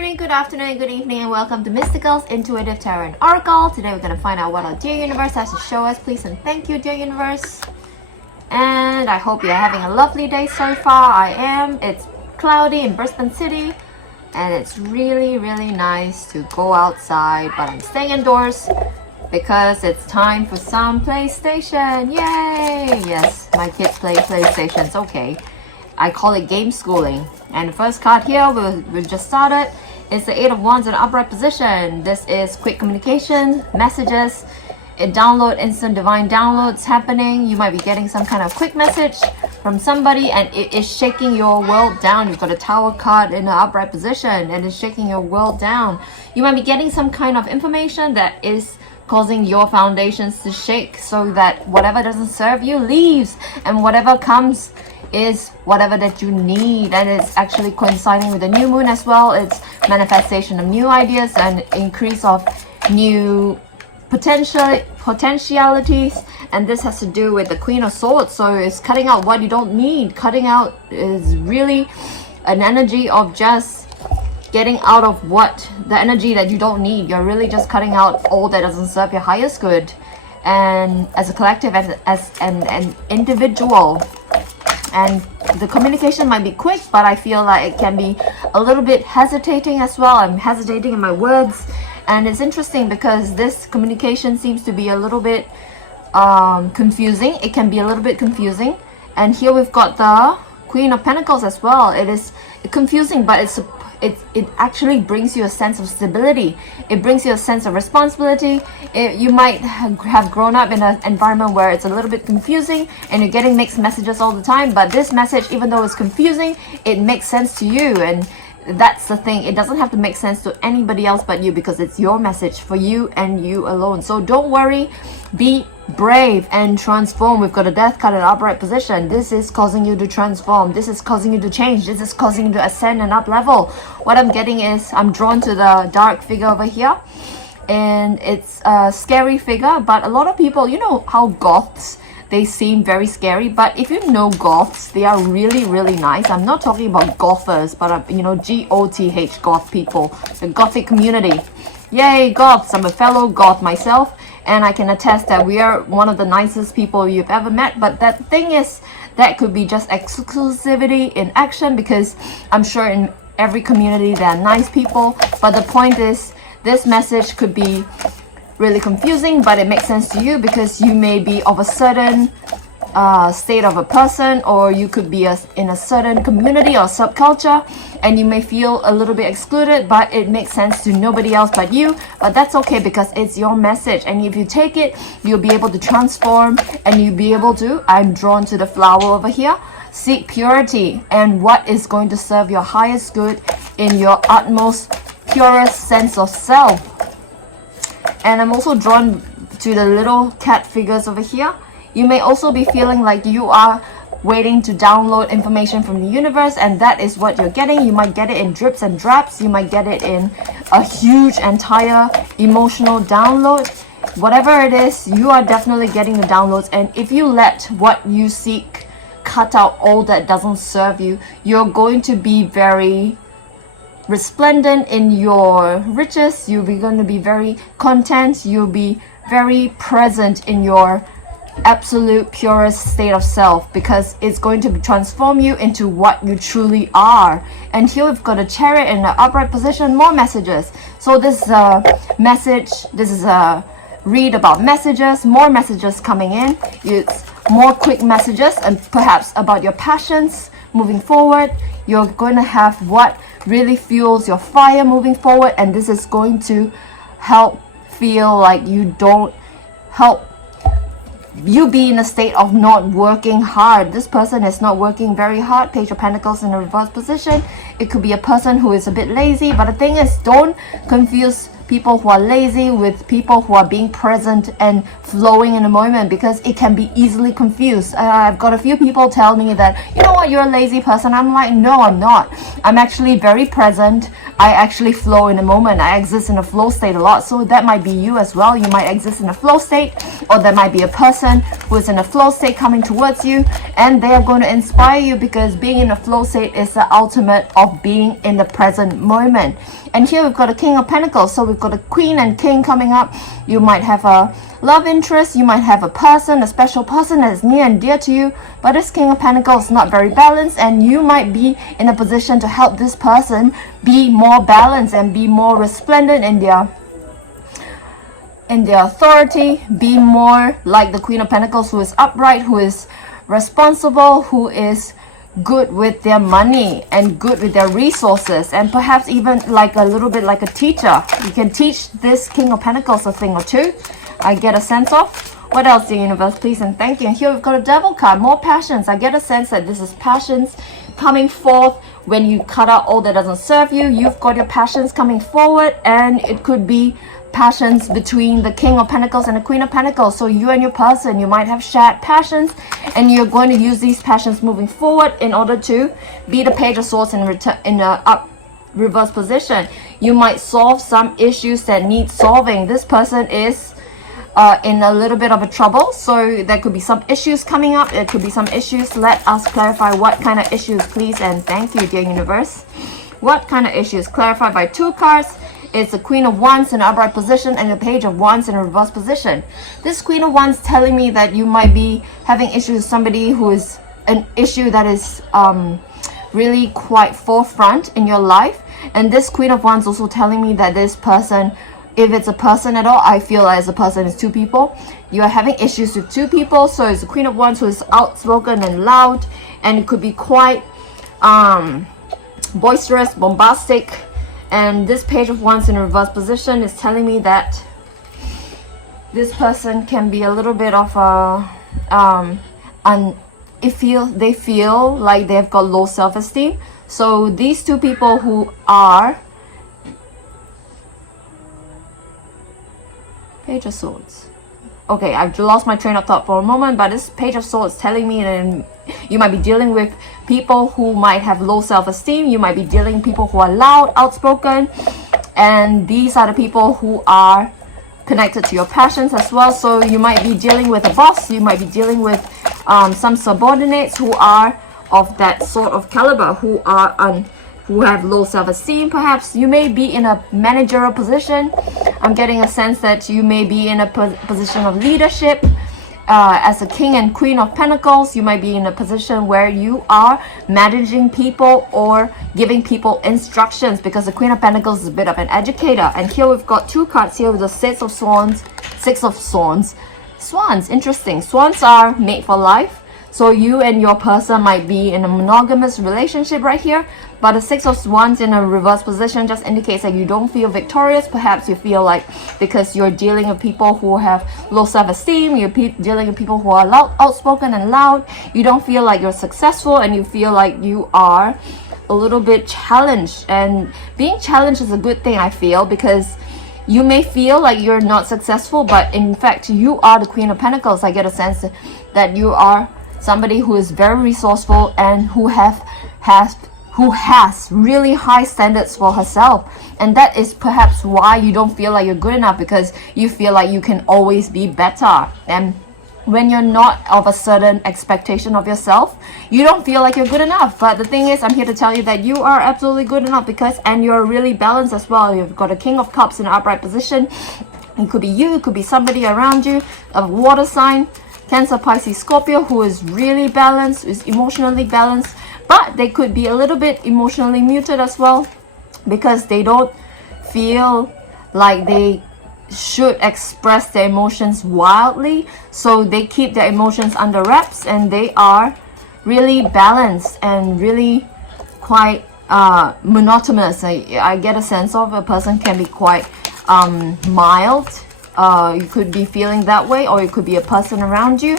morning, good afternoon, good evening, and welcome to Mystical's Intuitive Tarot and Oracle. Today we're going to find out what our dear universe has to show us. Please and thank you, dear universe. And I hope you're having a lovely day so far. I am. It's cloudy in Brisbane City and it's really nice to go outside, but I'm staying indoors because it's time for some PlayStation. Yay! Yes, my kids play PlayStations. Okay, I call it game schooling. And the first card here, we've just started, is the Eight of Wands in upright position. This is quick communication, messages, instant divine downloads happening. You might be getting some kind of quick message from somebody and it is shaking your world down. You've got a Tower card in an upright position and it's shaking your world down. You might be getting some kind of information that is causing your foundations to shake, so that whatever doesn't serve you leaves and whatever comes is whatever that you need. And it's actually coinciding with the new moon as well. It's manifestation of new ideas and increase of new potentialities, and this has to do with the Queen of Swords. So it's cutting out what you don't need. Cutting out is really an energy of just getting out of the energy that you don't need. You're really just cutting out all that doesn't serve your highest good, and as a collective, as an individual. And the communication might be quick, but I feel like it can be a little bit hesitating as well. I'm hesitating in my words, and it's interesting because this communication seems to be a little bit confusing. It can be a little bit confusing. And here we've got the Queen of Pentacles as well. It is confusing, but it actually brings you a sense of stability. It brings you a sense of responsibility. You might have grown up in an environment where it's a little bit confusing and you're getting mixed messages all the time, but this message, even though it's confusing, it makes sense to you. And that's the thing, it doesn't have to make sense to anybody else but you, because it's your message for you and you alone. So don't worry, be brave and transform. We've got a Death card in upright position. This is causing you to transform. This is causing you to change. This is causing you to ascend and up level. What I'm getting is, I'm drawn to the dark figure over here, and it's a scary figure. But a lot of people, you know how goths, they seem very scary, but if you know goths, they are really nice. I'm not talking about gothers, but you know, G-O-T-H, goth people, the gothic community. Yay, goths! I'm a fellow goth myself, and I can attest that we are one of the nicest people you've ever met. But that thing is, that could be just exclusivity in action, because I'm sure in every community there are nice people. But the point is, this message could be really confusing, but it makes sense to you because you may be of a certain state of a person, or you could be in a certain community or subculture, and you may feel a little bit excluded, but it makes sense to nobody else but you. But that's okay, because it's your message, and if you take it, you'll be able to transform, and you'll be able to, I'm drawn to the flower over here, seek purity and what is going to serve your highest good in your utmost purest sense of self. And I'm also drawn to the little cat figures over here. You may also be feeling like you are waiting to download information from the universe, and that is what you're getting. You might get it in drips and drops. You might get it in a huge entire emotional download. Whatever it is, you are definitely getting the downloads. And if you let what you seek cut out all that doesn't serve you, you're going to be very resplendent in your riches. You'll be going to be very content. You'll be very present in your absolute purest state of self, because it's going to transform you into what you truly are. And here we've got a Chariot in the upright position. More messages. So this is a message, this is a read about messages, more messages coming in. It's more quick messages, and perhaps about your passions moving forward. You're going to have what really fuels your fire moving forward, and this is going to help feel like you don't help you be in a state of not working hard. This person is not working very hard. Page of Pentacles in a reverse position. It could be a person who is a bit lazy, but the thing is, don't confuse people who are lazy with people who are being present and flowing in the moment, because it can be easily confused. I've got a few people tell me that, you know what, you're a lazy person. I'm like, no, I'm not. I'm actually very present. I actually flow in the moment. I exist in a flow state a lot. So that might be you as well. You might exist in a flow state, or there might be a person who is in a flow state coming towards you, and they are going to inspire you, because being in a flow state is the ultimate of being in the present moment. And here we've got a King of Pentacles. So we've got a Queen and King coming up. You might have a love interest, you might have a person, a special person that is near and dear to you, but this King of Pentacles is not very balanced, and you might be in a position to help this person be more balanced and be more resplendent in their authority, be more like the Queen of Pentacles, who is upright, who is responsible, who is good with their money and good with their resources, and perhaps even like a little bit like a teacher. You can teach this King of Pentacles a thing or two. I get a sense of. What else, the universe, please and thank you. And here we've got a Devil card, more passions. I get a sense that this is passions coming forth when you cut out all that doesn't serve you. You've got your passions coming forward, and it could be passions between the King of Pentacles and the Queen of Pentacles. So you and your person, you might have shared passions, and you're going to use these passions moving forward in order to be the Page of Swords in return, in a reverse position. You might solve some issues that need solving. This person is in a little bit of a trouble, so there could be some issues coming up. There could be some issues. Let us clarify what kind of issues, please and thank you, dear universe. What kind of issues? Clarified by 2 cards. It's the Queen of Wands in an upright position and the Page of Wands in a reverse position. This Queen of Wands telling me that you might be having issues with somebody who is an issue that is really quite forefront in your life. And this Queen of Wands also telling me that this person, if it's a person at all, I feel as a person is 2 people. You are having issues with 2 people. So it's the Queen of Wands who is outspoken and loud, and it could be quite boisterous, bombastic. And this Page of Wands in a reverse position is telling me that this person can be a little bit of a they feel like they've got low self-esteem. So these 2 people who are Page of Swords. Okay, I've lost my train of thought for a moment, but this Page of Swords telling me that you might be dealing with people who might have low self-esteem. You might be dealing with people who are loud, outspoken, and these are the people who are connected to your passions as well. So you might be dealing with a boss. You might be dealing with some subordinates who are of that sort of caliber, who have low self-esteem. Perhaps you may be in a managerial position. I'm getting a sense that you may be in a position of leadership. As a King and Queen of Pentacles, you might be in a position where you are managing people or giving people instructions, because the Queen of Pentacles is a bit of an educator. And here we've got 2 cards here with the 6 of Swords. Swans, interesting. Swans are made for life. So you and your person might be in a monogamous relationship right here. But the 6 of Wands in a reverse position just indicates that you don't feel victorious. Perhaps you feel like because you're dealing with people who have low self-esteem, you're dealing with people who are loud, outspoken and loud, you don't feel like you're successful, and you feel like you are a little bit challenged. And being challenged is a good thing, I feel, because you may feel like you're not successful, but in fact you are the Queen of Pentacles. I get a sense that you are somebody who is very resourceful and who has really high standards for herself. And that is perhaps why you don't feel like you're good enough, because you feel like you can always be better. And when you're not of a certain expectation of yourself, you don't feel like you're good enough. But the thing is, I'm here to tell you that you are absolutely good enough, and you're really balanced as well. You've got a King of Cups in an upright position. It could be you, it could be somebody around you, a water sign, Cancer, Pisces, Scorpio, who is really balanced, is emotionally balanced, but they could be a little bit emotionally muted as well, because they don't feel like they should express their emotions wildly. So they keep their emotions under wraps, and they are really balanced and really quite monotonous. I get a sense of a person can be quite mild. You could be feeling that way, or it could be a person around you.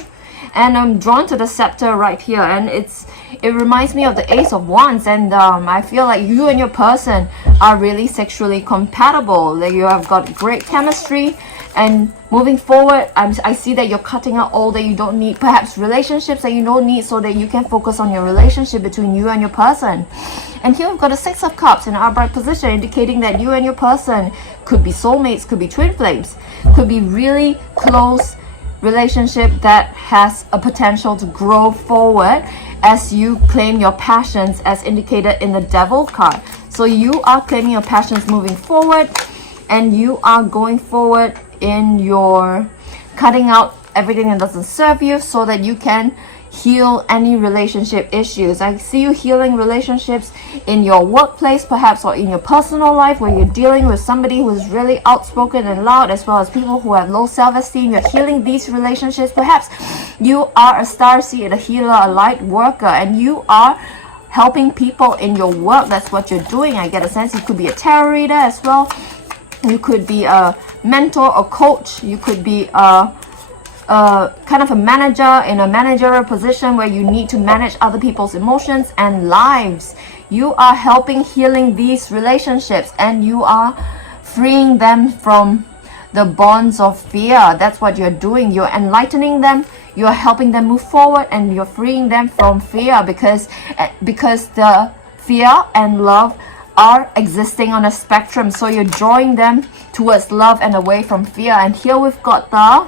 And I'm drawn to the scepter right here, and it reminds me of the Ace of Wands. And I feel like you and your person are really sexually compatible. Like you have got great chemistry, And moving forward, I see that you're cutting out all that you don't need, perhaps relationships that you don't need, so that you can focus on your relationship between you and your person. And here we've got a 6 of Cups in an upright position, indicating that you and your person could be soulmates, could be twin flames, could be really close relationship that has a potential to grow forward as you claim your passions, as indicated in the Devil card. So you are claiming your passions moving forward, and you are going forward in your cutting out everything that doesn't serve you, so that you can heal any relationship issues. I see you healing relationships in your workplace, perhaps, or in your personal life, where you're dealing with somebody who's really outspoken and loud, as well as people who have low self-esteem. You're healing these relationships. Perhaps you are a starseed, a healer, a light worker, and you are helping people in your work. That's what you're doing. I get a sense you could be a tarot reader as well. You could be a mentor, a coach. You could be a kind of a manager in a managerial position where you need to manage other people's emotions and lives. You are helping healing these relationships, and you are freeing them from the bonds of fear. That's what you're doing. You're enlightening them, you're helping them move forward, and you're freeing them from fear, because the fear and love are existing on a spectrum. So you're drawing them towards love and away from fear. And here we've got the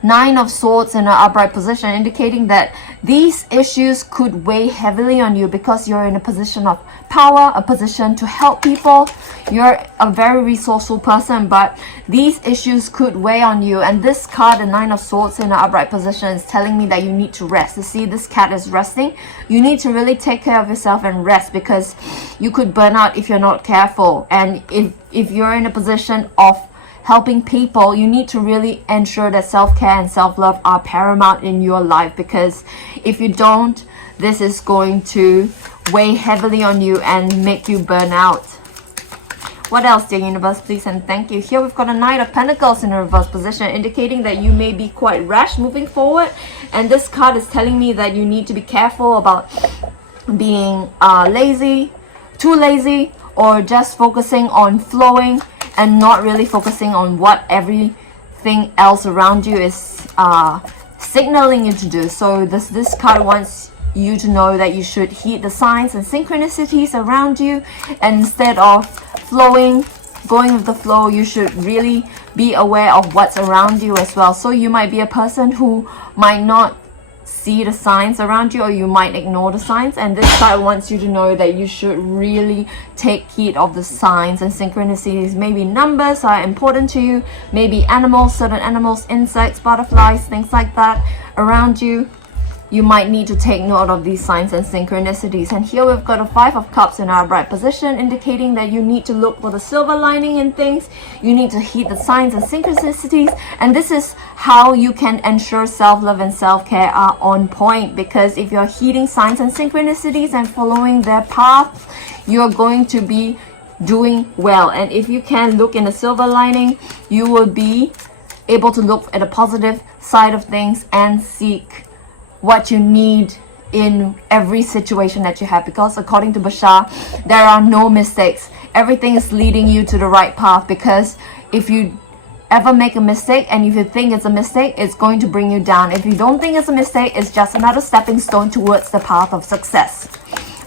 9 of Swords in an upright position, indicating that these issues could weigh heavily on you because you're in a position of power, a position to help people. You're a very resourceful person, but these issues could weigh on you. And this card, the 9 of Swords in an upright position, is telling me that you need to rest. You see, this cat is resting. You need to really take care of yourself and rest, because you could burn out if you're not careful. And if you're in a position of helping people, you need to really ensure that self-care and self-love are paramount in your life, because if you don't, this is going to weigh heavily on you and make you burn out. What else, dear universe, please and thank you. Here we've got a Knight of Pentacles in a reverse position, indicating that you may be quite rash moving forward. And this card is telling me that you need to be careful about being lazy, too lazy, or just focusing on flowing and not really focusing on what everything else around you is signaling you to do. So this card wants you to know that you should heed the signs and synchronicities around you, and instead of flowing, going with the flow, you should really be aware of what's around you as well. So you might be a person who might not see the signs around you, or you might ignore the signs, and this card wants you to know that you should really take heed of the signs and synchronicities. Maybe numbers are important to you, maybe animals, certain animals, insects, butterflies, things like that around you. You might need to take note of these signs and synchronicities. And here we've got a 5 of Cups in our upright position, indicating that you need to look for the silver lining in things. You need to heed the signs and synchronicities. And this is how you can ensure self-love and self-care are on point. Because if you're heeding signs and synchronicities and following their path, you're going to be doing well. And if you can look in the silver lining, you will be able to look at the positive side of things and seek what you need in every situation that you have, because according to Bashar, there are no mistakes. Everything is leading you to the right path, because if you ever make a mistake and if you think it's a mistake, it's going to bring you down. If you don't think it's a mistake, it's just another stepping stone towards the path of success.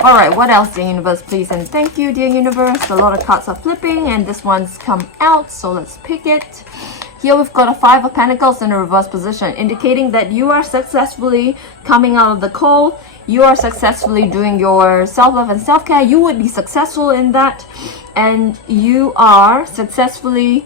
All right, what else, dear universe, please and thank you, dear universe. A lot of cards are flipping and this one's come out, so let's pick it. Here we've got a 5 of Pentacles in a reverse position, indicating that you are successfully coming out of the cold. You are successfully doing your self-love and self-care. You would be successful in that. And you are successfully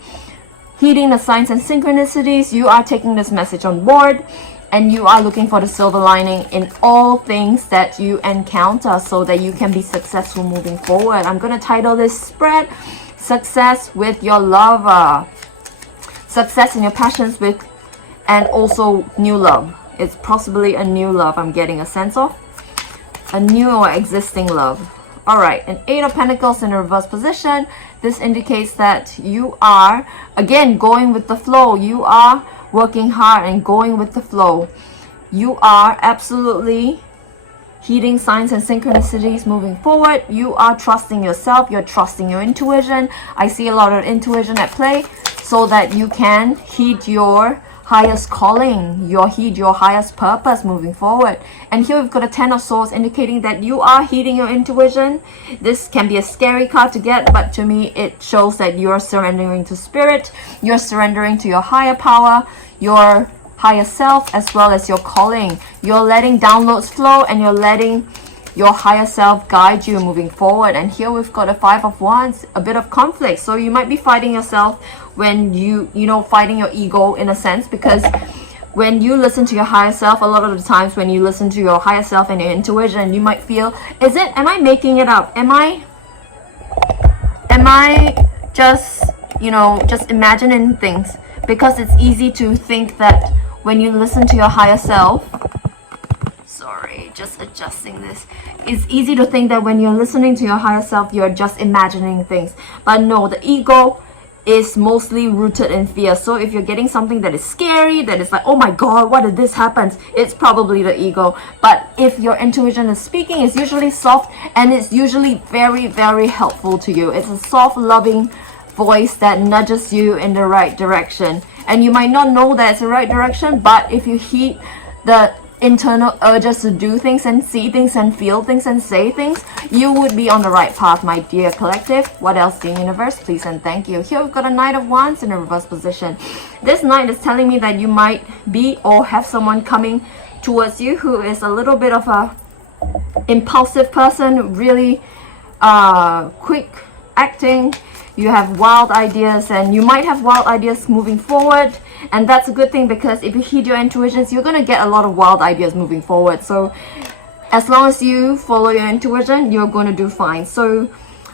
heeding the signs and synchronicities. You are taking this message on board. And you are looking for the silver lining in all things that you encounter, so that you can be successful moving forward. I'm going to title this spread, Success with Your Lover. Success in your passions with, and also new love. It's possibly a new love I'm getting a sense of. A new or existing love. Alright, an 8 of Pentacles in a reverse position. This indicates that you are, again, going with the flow. You are working hard and going with the flow. You are absolutely heeding signs and synchronicities moving forward. You are trusting yourself. You're trusting your intuition. I see a lot of intuition at play. so that you can heed your highest calling, heed your highest purpose moving forward. And here we've got a 10 of Swords, indicating that you are heeding your intuition. This can be a scary card to get, but to me it shows that you're surrendering to spirit, you're surrendering to your higher power, your higher self, as well as your calling. You're letting downloads flow, and you're letting your higher self guide you moving forward. And here we've got a 5 of Wands, a bit of conflict. So you might be fighting yourself when you know, fighting your ego in a sense, because when you listen to your higher self, a lot of the times when you listen to your higher self and your intuition, you might feel, am I making it up? Am I just, you know, just imagining things? Because it's easy to think that when you listen to your higher self, sorry, just adjusting this. It's easy to think that when you're listening to your higher self, you're just imagining things. But no, the ego is mostly rooted in fear. So if you're getting something that is scary, that is like, oh my god, what if this happens, it's probably the ego. But if your intuition is speaking, it's usually soft, and it's usually very, very helpful to you. It's a soft, loving voice that nudges you in the right direction. And you might not know that it's the right direction, but if you heed the internal urges to do things and see things and feel things and say things, you would be on the right path, my dear collective. What else, dear universe? Please and thank you. Here we've got a Knight of Wands in a reverse position. This Knight is telling me that you might be or have someone coming towards you who is a little bit of a impulsive person, really quick acting. You have wild ideas, and you might have wild ideas moving forward, and that's a good thing, because if you heed your intuitions, you're going to get a lot of wild ideas moving forward. So as long as you follow your intuition, you're going to do fine. So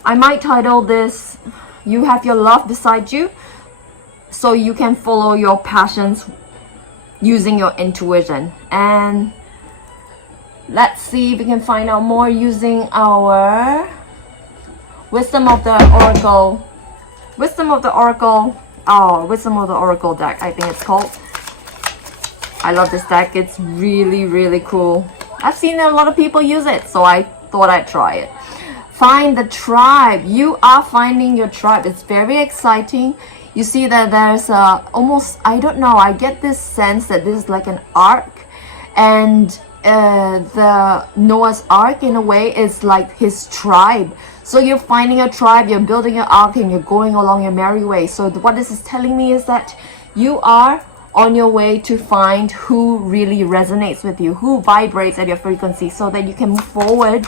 I might title this, you have your love beside you, so you can follow your passions using your intuition. And let's see if we can find out more using our Wisdom of the Oracle. Wisdom of the Oracle deck, I think it's called. I love this deck. It's really, really cool. I've seen a lot of people use it, so I thought I'd try it. Find the tribe. You are finding your tribe. It's very exciting. You see that there's almost, I don't know, I get this sense that this is like an arc, and the Noah's Ark in a way is like his tribe. So you're finding a tribe, you're building your ark, and you're going along your merry way. So what this is telling me is that you are on your way to find who really resonates with you, who vibrates at your frequency, so that you can move forward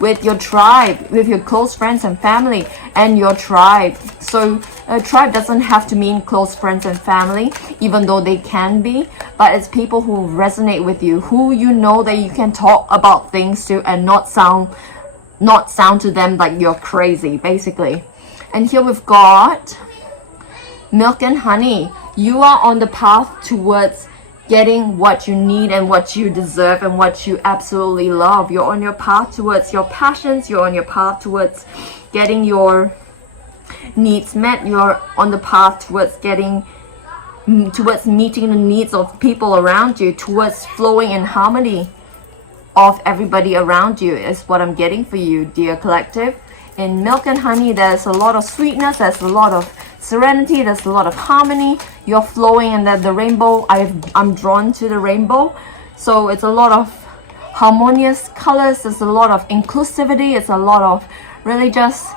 with your tribe, with your close friends and family and your tribe. So a tribe doesn't have to mean close friends and family, even though they can be, but it's people who resonate with you, who you know that you can talk about things to and not sound to them like you're crazy, basically. And here we've got Milk and Honey. You are on the path towards getting what you need and what you deserve and what you absolutely love. You're on your path towards your passions. You're on your path towards getting your needs met. You're on the path towards meeting the needs of people around you, towards flowing in harmony of everybody around you, is what I'm getting for you, dear collective. In Milk and Honey, there's a lot of sweetness, there's a lot of serenity, there's a lot of harmony. You're flowing, and that the rainbow, I'm drawn to the rainbow. So it's a lot of harmonious colors, there's a lot of inclusivity, it's a lot of really just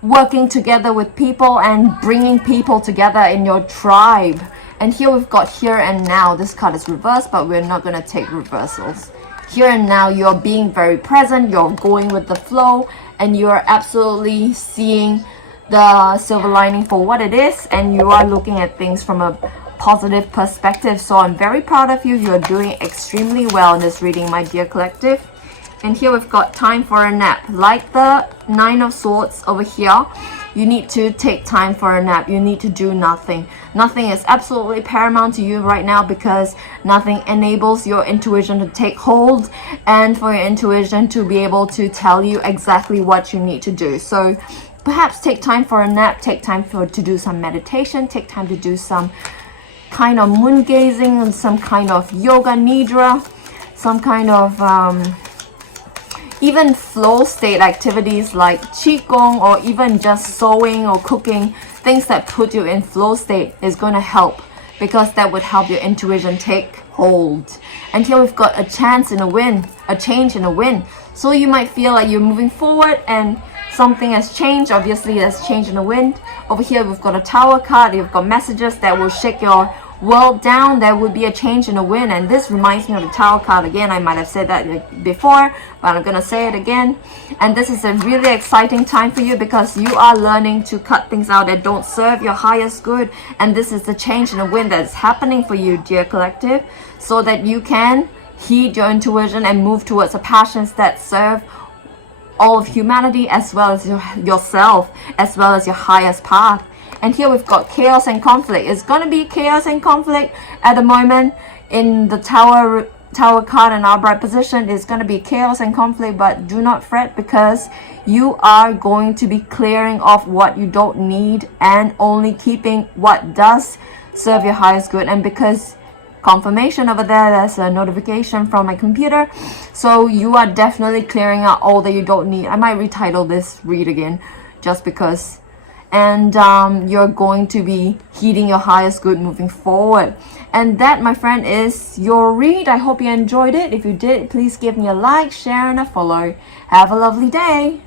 working together with people and bringing people together in your tribe. And here we've got Here and Now. This card is reversed, but we're not going to take reversals. Here and now, you're being very present, you're going with the flow, and you're absolutely seeing the silver lining for what it is, and you are looking at things from a positive perspective. So I'm very proud of you. You're doing extremely well in this reading, my dear collective. And here we've got Time for a Nap. Like the Nine of Swords over here, you need to take time for a nap. You need to do nothing. Nothing is absolutely paramount to you right now, because nothing enables your intuition to take hold and for your intuition to be able to tell you exactly what you need to do. So perhaps take time for a nap, take time to do some meditation, take time to do some kind of moon gazing and some kind of yoga nidra, some kind of even flow state activities like qigong or even just sewing or cooking, things that put you in flow state is going to help, because that would help your intuition take hold. And here we've got a chance in a wind, a change in a wind. So you might feel like you're moving forward and something has changed. Obviously, there's change in the wind. Over here, we've got a Tower card. You've got messages that will shake your world down. There would be a change in the wind, and this reminds me of the Tower card again. I might have said that before, but I'm gonna say it again. And this is a really exciting time for you, because you are learning to cut things out that don't serve your highest good. And this is the change in the wind that's happening for you, dear collective, so that you can heed your intuition and move towards the passions that serve all of humanity, as well as yourself, as well as your highest path. And here we've got chaos and conflict. It's going to be chaos and conflict at the moment in the tower card in our bright position. It's going to be chaos and conflict, but do not fret, because you are going to be clearing off what you don't need and only keeping what does serve your highest good. And because confirmation over there's a notification from my computer, so you are definitely clearing out all that you don't need. I might retitle this read again just because. And you're going to be heeding your highest good moving forward. And that, my friend, is your read. I hope you enjoyed it. If you did, please give me a like, share, and a follow. Have a lovely day.